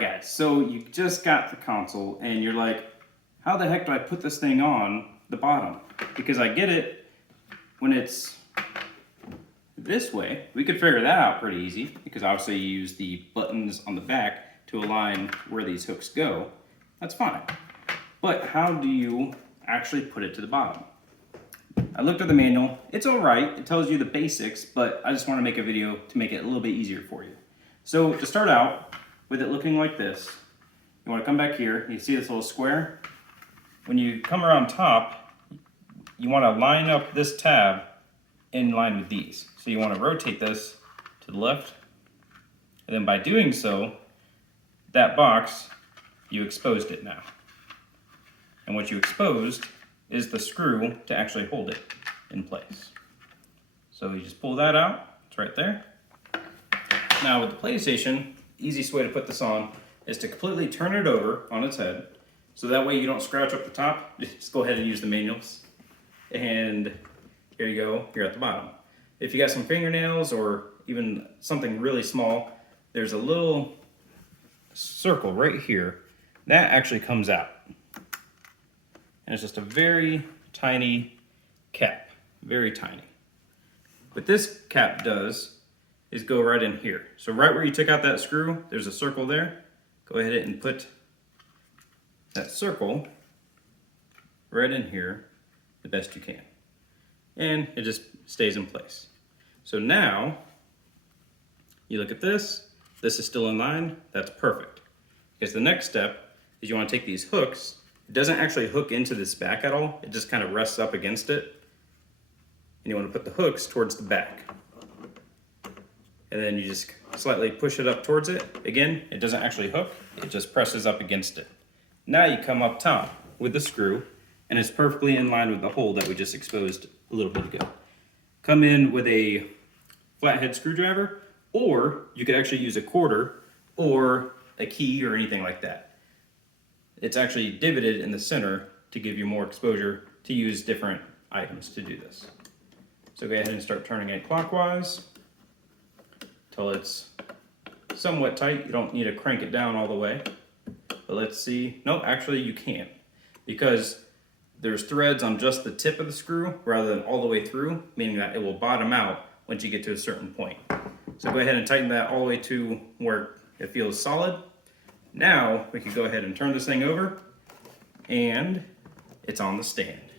Alright guys, so you just got the console and you're like, how the heck do I put this thing on the bottom? Because I get it when it's this way. We could figure that out pretty easy because obviously you use the buttons on the back to align where these hooks go. That's fine. But how do you actually put it to the bottom? I looked at the manual. It's alright. It tells you the basics, but I just want to make a video to make it a little bit easier for you. So to start out, with it looking like this, you want to come back here. You see this little square? When you come around top, you want to line up this tab in line with these. So you want to rotate this to the left, and then by doing so, that box, you exposed it now. And what you exposed is the screw to actually hold it in place. So you just pull that out, it's right there. Now with the PlayStation, easiest way to put this on is to completely turn it over on its head. So that way you don't scratch up the top. Just go ahead and use the manuals. And here you go, you're at the bottom. If you got some fingernails or even something really small, there's a little circle right here. That actually comes out. And it's just a very tiny cap, very tiny. What this cap does is go right in here. So right where you took out that screw, there's a circle there. Go ahead and put that circle right in here the best you can. And it just stays in place. So now, you look at this is still in line, that's perfect. Because the next step is you want to take these hooks. It doesn't actually hook into this back at all, it just kind of rests up against it. And you want to put the hooks towards the back. And then you just slightly push it up towards it. Again, it doesn't actually hook, it just presses up against it. Now you come up top with the screw, and it's perfectly in line with the hole that we just exposed a little bit ago. Come in with a flathead screwdriver, or you could actually use a quarter or a key or anything like that. It's actually divoted in the center to give you more exposure to use different items to do this. So go ahead and start turning it clockwise till it's somewhat tight. You don't need to crank it down all the way. But let's see. No, actually you can, because there's threads on just the tip of the screw rather than all the way through, meaning that it will bottom out once you get to a certain point. So go ahead and tighten that all the way to where it feels solid. Now we can go ahead and turn this thing over, and it's on the stand.